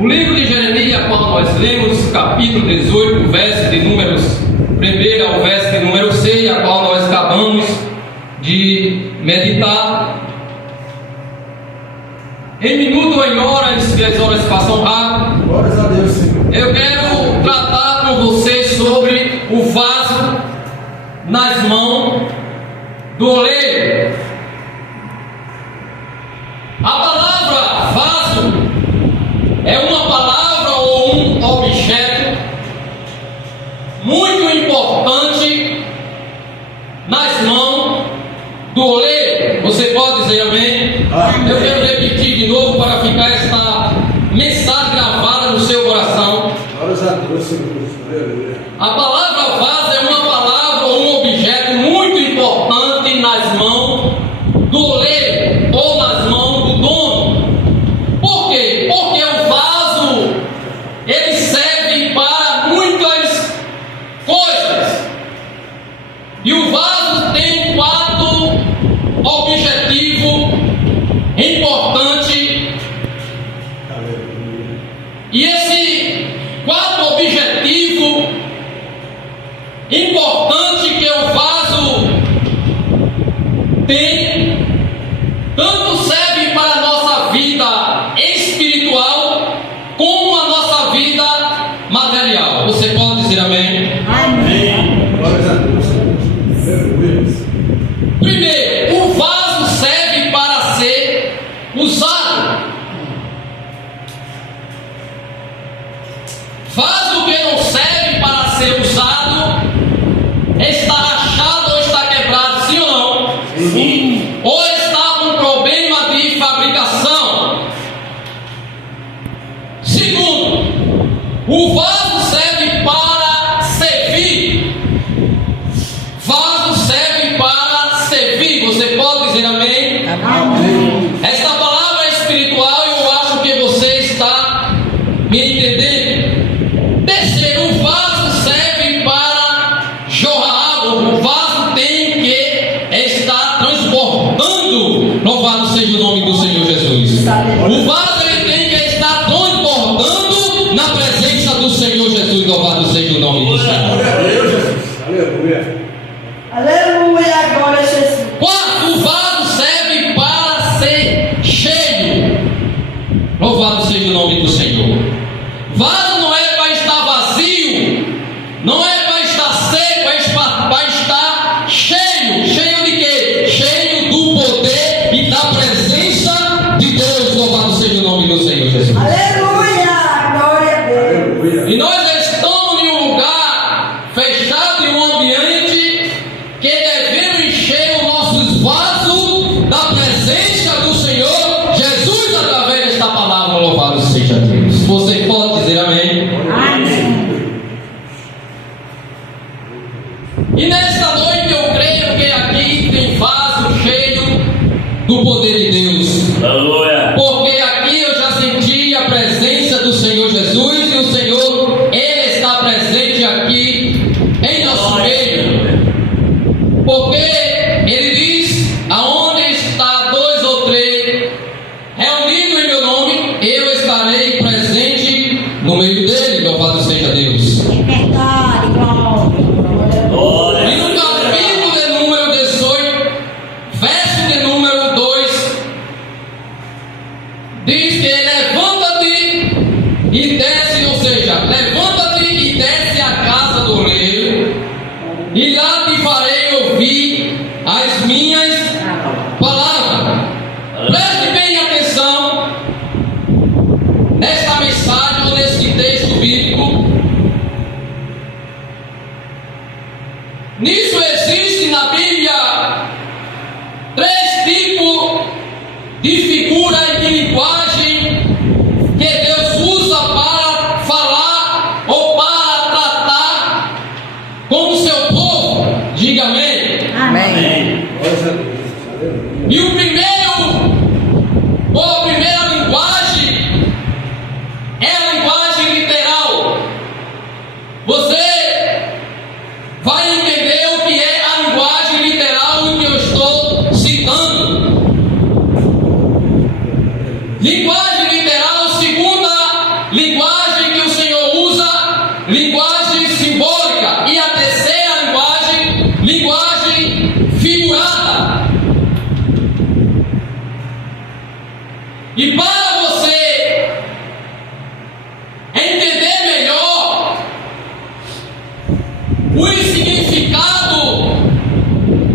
O livro de Jeremias, quando nós lemos, capítulo 18, verso de números 1 ao verso de número 6, a qual nós acabamos de meditar. Em minuto ou em horas, que as horas passam rápido. Glórias a Deus, Senhor. Eu quero tratar com vocês sobre o vaso nas mãos do oleiro. A palavra vaso é uma palavra ou um objeto muito importante nas mãos do oleiro. Você pode dizer amém? Amém. Eu quero repetir de novo para ficar esta mensagem gravada no seu coração. Glórias a Deus, Senhor. Aleluia. A palavra vaso é uma palavra ou um objeto muito importante nas mãos do oleiro ou nas mãos do dono. Por quê? Porque o vaso ele serve para muitas coisas. E o vaso tem 4 objetivos importantes. E esse 4 objetivos importantes que o vaso tem, tanto serve para a nossa vida espiritual como a nossa vida material. Você pode dizer amém? Amém. Glórias a Deus, Senhor. Aleluia. Primeiro, o vaso serve para ser usado. Vaso que não serve para ser usado está rachado ou está quebrado, sim ou não? Sim. Ou está com problema de fabricação. Segundo, o vaso serve para servir. Vaso serve para servir. Você pode dizer amém? Amém. Esta palavra espiritual eu acho que você está me entendendo. Terceiro, o vaso serve para jorrar água. O vaso tem que estar transbordando. Louvado seja o nome do Senhor Jesus. O vaso ele tem que estar transbordando na presença do Senhor Jesus. Louvado seja o nome do Senhor. Glória a Deus, Jesus. Aleluia. Aleluia, glória a Jesus. Quarto, o vaso serve para ser cheio. Louvado seja o nome do Senhor. Vaso não é para estar vazio, não é para estar seco, é para estar cheio. Cheio de quê? Cheio do poder e da presença de Deus. Louvado seja o nome do Senhor Jesus. Aleluia, glória a Deus. Aleluia. E nós estamos em um lugar fechado, em um ambiente que devemos encher os nossos vasos da presença do Senhor Jesus através desta palavra. Louvado seja Deus. Você pode dizer amém? Amém. E nesta noite eu creio que aqui tem vaso cheio do poder de Deus. Aleluia. Porque aqui eu já senti a presença do Senhor Jesus e o Senhor, Ele está presente aqui em nosso meio. Porque Ele diz, aonde está 2 ou 3 reunidos em meu nome, eu estarei presente no meio dele. Louvado seja Deus. É verdade, glória. Glória. E no capítulo de número 18, verso de número 2, diz que levanta-te e desce, ou seja, levanta-te e desce a casa do oleiro, e lá te farei ouvir as minhas palavras. Preste bem atenção nesta mensagem ou nesse texto bíblico. Nisso existe na Bíblia 3 tipos de figura e de linguagem que Deus usa para falar ou para tratar com o seu povo. Diga amém. Amém. Glórias a Deus. Aleluia. E o primeiro, ou a primeira linguagem, é a linguagem literal. Você vai entender o que é a linguagem literal que eu estou citando. Linguagem literal, segunda E para você entender melhor o significado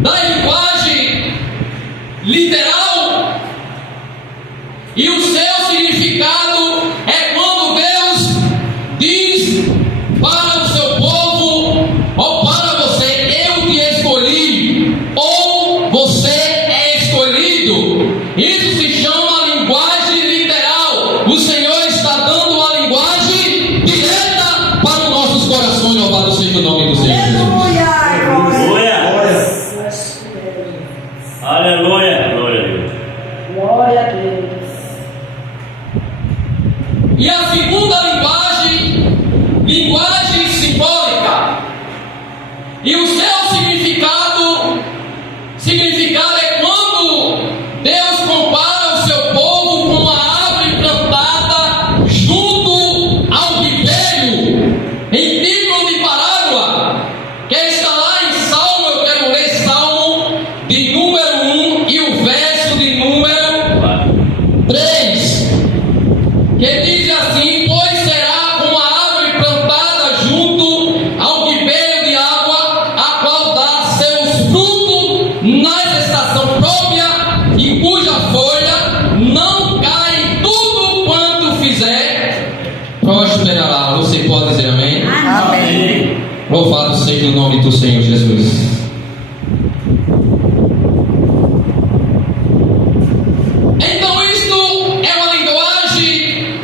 da linguagem literal e o seu significado é quando Deus diz para o seu povo ou para você: eu te escolhi, ou você é escolhido. Isso se chama linguagem literal. O Senhor está dando uma linguagem direta para os nossos corações. Louvado seja o nome do Senhor Jesus. Aleluia. Glória a Deus. Glória a Deus. E a segunda linguagem, linguagem simbólica. E o seu significado é quando Deus compara o seu povo com uma árvore plantada junto ao ribeiro, em título de parábola, que está lá em Salmo. Eu quero ler Salmo de número 1 e o verso de número 3, que diz assim: pois será como a árvore plantada junto ao ribeiro de água, a qual dá seus frutos na estação própria, e cuja folha não cai, em tudo quanto fizer prosperará. Você pode dizer amém? Amém. Louvado seja o nome do Senhor Jesus. Então isto é uma linguagem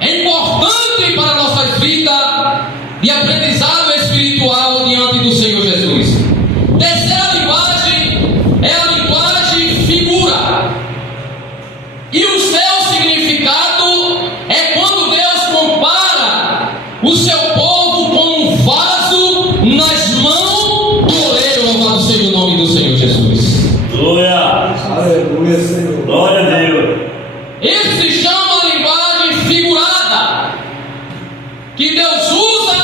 importante para nossas vidas de aprendizado espiritual diante do Senhor Jesus. Terceira linguagem é a linguagem figura. E o seu significado é quando Deus compara o seu povo com um vaso nas mãos do oleiro. Louvado seja o nome do Senhor Jesus. Glória. Aleluia, Senhor. Glória a Deus. Isso se chama linguagem figurada, que Deus usa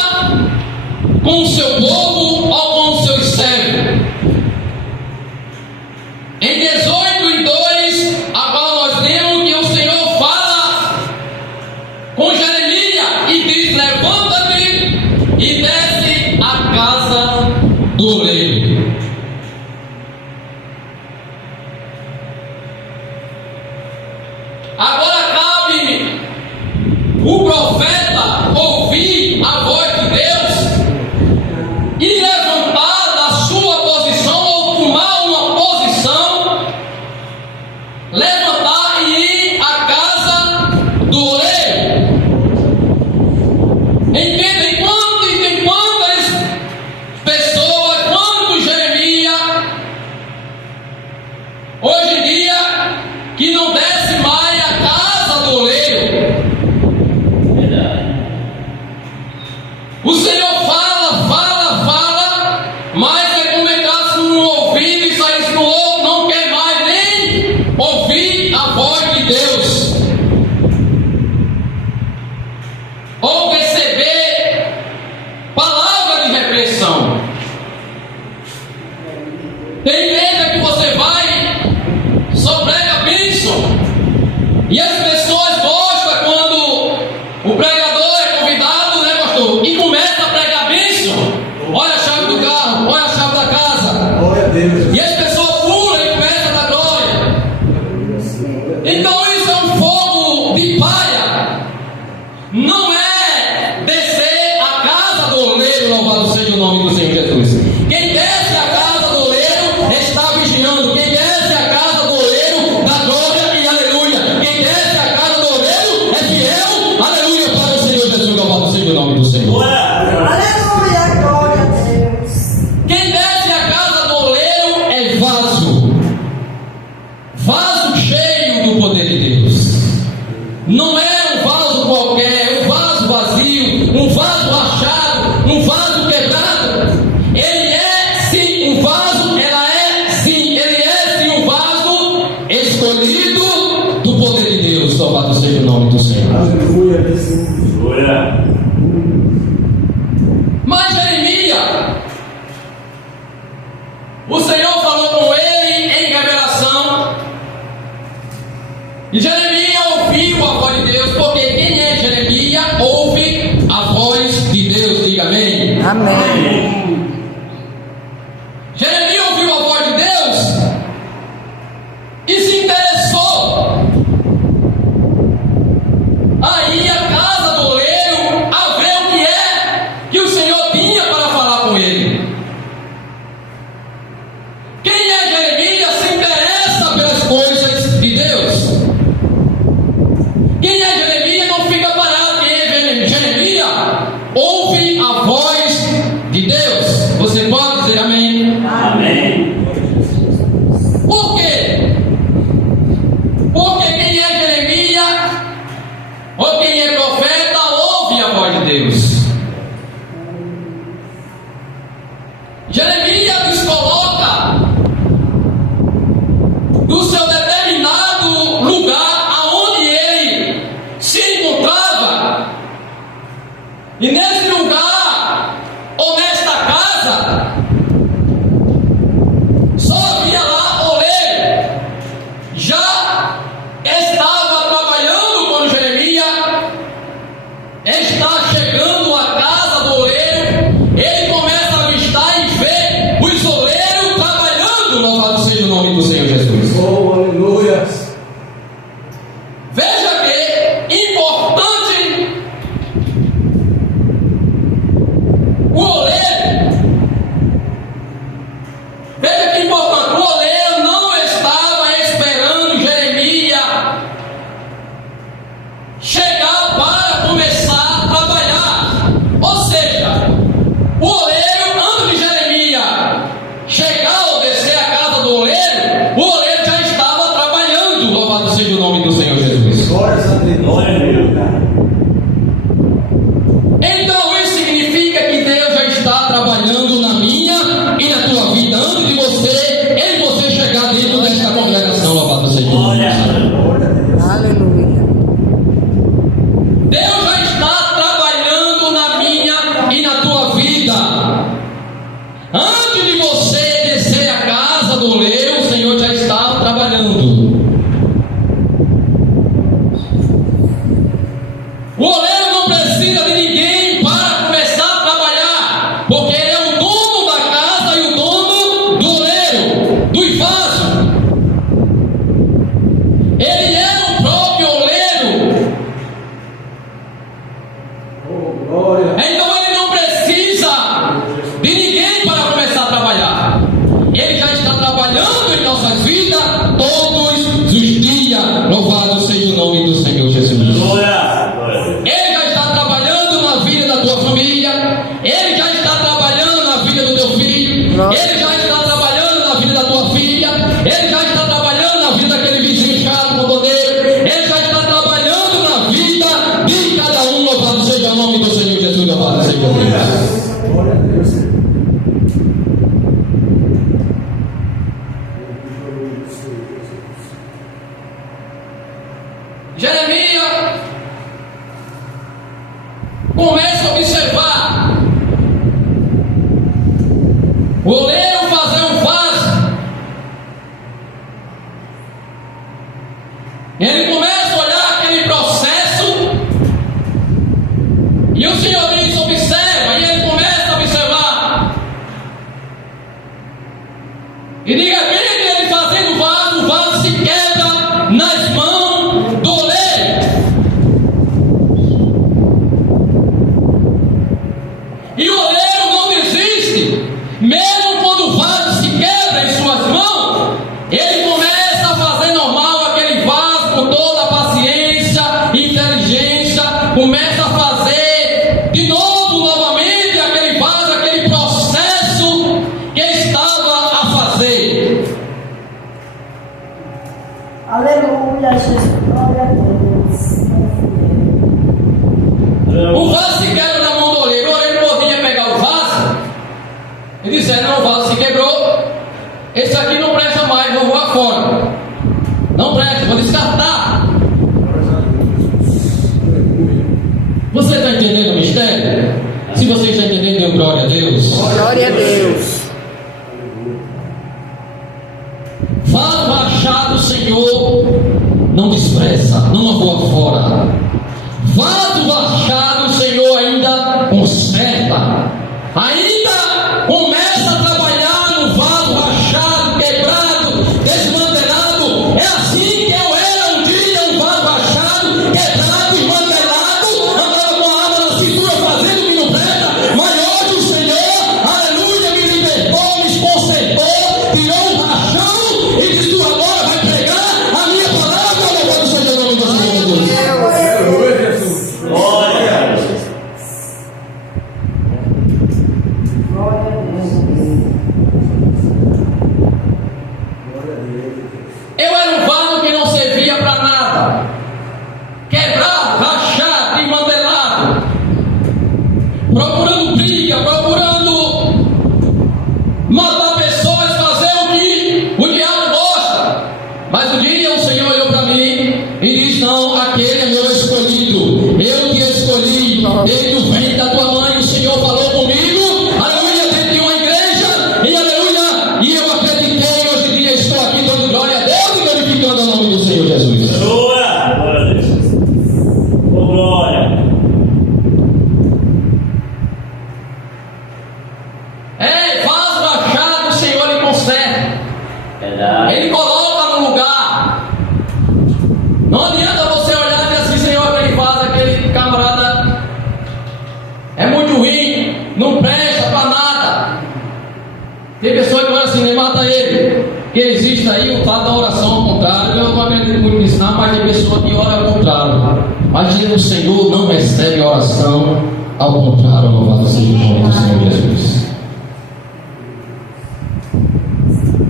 com o seu povo ou com os seus servos. Em 18:2, agora nós lemos que o Senhor fala com Jeremias e diz: levanta-te e desce à casa do oleiro. Agora cabe o profeta ouvir a voz de Deus e levantar da sua posição ou tomar uma posição, levantar e ir à casa do oleiro. Entendem quantas pessoas, quantos Jeremias hoje em dia que não desce mais à casa do oleiro. O Senhor fala, mas é como entrasse no ouvido e saísse no outro, não quer mais nem ouvir a voz de Deus, ou receber palavra de repreensão. Tem igreja que você vai, só prega bênção, e as pessoas gostam quando o pregador é convidado, né, pastor? E começa a pregar bênção. Olha a chave do carro, olha a chave da casa. Glória a Deus. E as pessoas pulam e começam a dar glória. Então isso é um fogo de palha. Não é descer a casa do oleiro. Louvado seja o nome do Senhor Jesus. Quem desce a casa do oleiro está vigiando. Quem desce a casa do oleiro dá glória e aleluia. Quem desce a casa do oleiro é fiel. Aleluia para o Senhor Jesus. Louvado seja o nome do Senhor. Glória. Aleluia, glória a Deus. Quem desce a casa do oleiro é vaso. Vaso cheio do poder de Deus. Não é um vaso qualquer, é um vaso vazio, um vaso rachado, um vaso quebrado. Ele é sim um vaso, ele é sim um vaso escolhido do poder de Deus. Louvado seja o nome do Senhor. Aleluia, Jesus. Glória. Mas Jeremias, o Senhor falou com ele em revelação, e Jeremias voz de Deus, porque quem é Jeremias ouve a voz de Deus. Diga amém. Amém. Jeremias ouviu a voz de Deus e se interessou. Aí a casa do oleiro a ver o que é que o Senhor tinha para falar com ele. Quem é Jeremias se interessa pelas coisas de Deus. Quem é Jeremias não fica parado. Quem é Jeremias ouve a voz de Deus. Você pode dizer amém? Amém. Por quê? Porque quem é Jeremias ou quem é profeta ouve a voz de Deus. Jeremias nos coloca no seu determinado lugar aonde ele se encontrava, e nesse lugar ou nesta casa só havia lá oleiro. Já estava trabalhando quando Jeremias está chegando à casa do oleiro. Ele começa a avistar e ver os oleiros trabalhando. Louvado seja o nome do Senhor Jesus. Oh, aleluia. Veja que importante o oleiro. Veja que importante, o oleiro não estava esperando Jeremias chegar para começar a trabalhar. Ou seja, o oleiro, antes de Jeremias chegar ou descer a casa do oleiro, o oleiro já estava trabalhando. Louvado seja o nome do Senhor Jesus. Glórias a Deus. Glória a Deus. Então isso significa que Deus já está trabalhando na minha e na tua vida antes de você chegar dentro desta congregação. Louvado seja o nome do Senhor. Glória a Deus. Aleluia. Deus já está trabalhando na minha e na tua vida. Antes de você descer a casa do oleiro, o Senhor já está trabalhando. O oleiro não precisa de ninguém para começar a trabalhar, porque ele é o dono da casa e o dono do oleiro, do vaso. Ele é o próprio oleiro. Oh, glória. Então ele não precisa de ninguém para começar a trabalhar. Ele já está trabalhando em nossas vidas todos os dias. Louvado seja o nome do Senhor Jesus. Glória. Glória a Deus. Ele já está trabalhando na vida da tua família. Ele já está trabalhando na vida do teu filho. Ele já está trabalhando na vida da tua filha. Ele já está trabalhando na vida daquele vizinho chato, condoneiro. Ele já está trabalhando na vida de cada um. Louvado seja o nome do Senhor Jesus. Louvado seja Deus. Glória a Deus. Jeremias começa a observar o oleiro fazer um vaso. Ele começa a olhar aquele processo e o Senhor diz: observa. E ele começa a observar e diga bem que ele fazendo o vaso se quebra nas mãos do oleiro. peça, não a voa fora. Vaso rachado, o Senhor ainda conserta. Ainda começa a trabalhar no vaso rachado, quebrado, desmantelado. É assim que eu era um dia, um vaso rachado, quebrado, desmantelado. Andava com a arma na cintura fazendo o que não presta. Mas hoje o Senhor, aleluia, me libertou, me consertou, tirou o rachão e disse: tu agora vai pregar a minha palavra. Louvado seja o nome do Senhor Jesus. Aleluia, Jesus. Glória a Deus. Eu era um vaso que não servia para nada, quebrado, rachado, desmantelado, procurando briga, procurando matar pessoas, fazer o diabo gosta. Mas um dia o Senhor olhou para mim e disse: não, aquele é meu escolhido, eu te escolhi, ele vem da tua mãe. O Senhor falou comigo, aleluia, dentro de uma igreja, e aleluia, e eu acreditei. Hoje em dia estou aqui dando glória a Deus e glorificando o nome do Senhor Jesus. Aleluia. Glória a Deus. Oh, glória. Vaso rachado, o Senhor lhe conserta. Verdade. Ele coloca no lugar. Não adianta você olhar e dizer assim: Senhor, aquele vaso, aquele camarada é muito ruim, não presta para nada. Tem pessoa que olha assim: nem mata ele. Que existe aí o fato da oração ao contrário. Eu não acredito muito nisso, não, mas tem pessoa que ora ao contrário. Mas o Senhor não recebe a oração ao contrário. Louvado seja o nome do Senhor Jesus.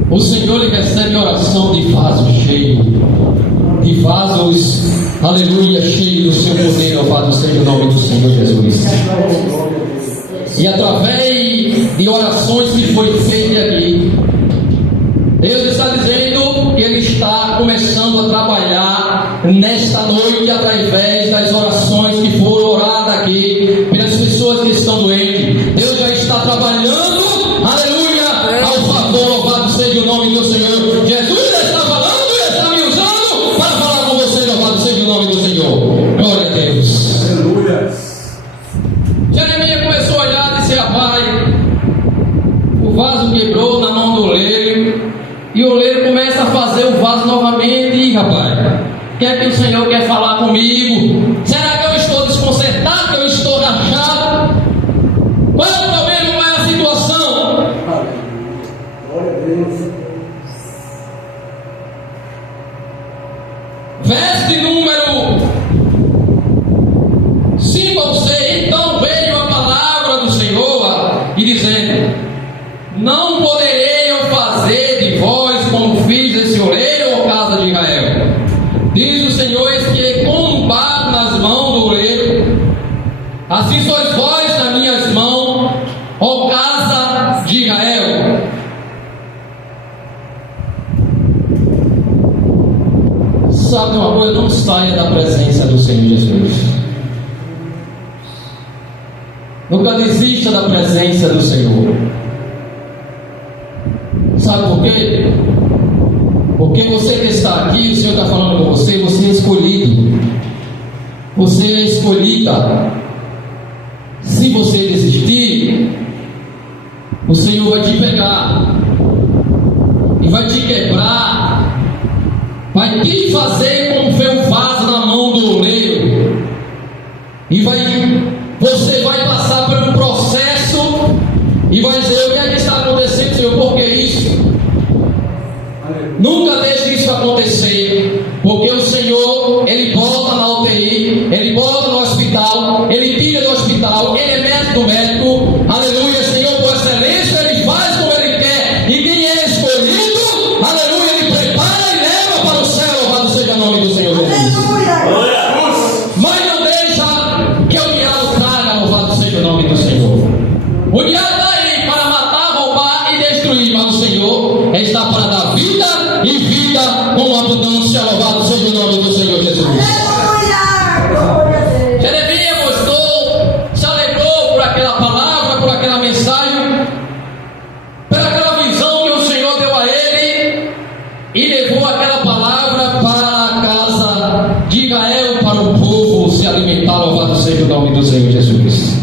O Senhor lhe recebe oração de vaso cheio, de vasos, aleluia, cheio do seu poder. Louvado seja o nome do Senhor Jesus. E através de orações que foi feita aqui, Deus está dizendo que Ele está começando a trabalhar nesta noite através das orações que foram oradas aqui pelas pessoas que estão doentes. Deus já está trabalhando, aleluia, ao favor. Louvado seja o nome do Senhor. Jesus está falando e está me usando para falar com você. Louvado seja o nome do Senhor. Glória a Deus. Aleluia. Jeremias começou a olhar e disse: rapaz, o vaso quebrou na mão do oleiro, e o oleiro começa a fazer o vaso novamente. E rapaz, o que é que o Senhor quer falar comigo? Será que eu estou desconcertado, que eu estou rachado? Qual é o problema, qual é a situação? Glória a Deus. Verso de número 5 ou 6. Então veio a palavra do Senhor e dizendo: não poderei eu fazer de vós como fiz esse oleiro, ó casa de Israel. Diz o Senhor: eis que como um barro nas mãos do oleiro, assim sois vós nas minhas mãos, ó casa de Israel. Sabe uma coisa? Não saia da presença do Senhor Jesus. Nunca desista da presença do Senhor. Sabe por quê? Porque você que está aqui, o Senhor está falando com você, você é escolhido. Você é escolhida. Se você desistir, o Senhor vai te pegar e vai te quebrar, vai te fazer como foi um vaso na mão do oleiro, e você vai passar por um processo e vai dizer: o que é que está acontecendo, Senhor? Por que isso? Nunca deixe isso acontecer, porque o Senhor, Ele bota na UTI, Ele bota no hospital, Ele tira do hospital, Ele é médico do médico, aleluia, Senhor, por excelência, Ele faz como Ele quer, e quem é escolhido, aleluia, Ele prepara e leva para o céu. Louvado seja o nome do Senhor Jesus. Mas não deixa que o diabo traga. Louvado seja o nome do Senhor. O diabo está aí para matar, roubar e destruir, mas o Senhor está para dar vida e vida com abundância. Louvado seja o nome do Senhor Jesus. Jeremias gostou, se alegrou por aquela palavra, por aquela mensagem, por aquela visão que o Senhor deu a ele, e levou aquela palavra para a casa Senhor Jesus.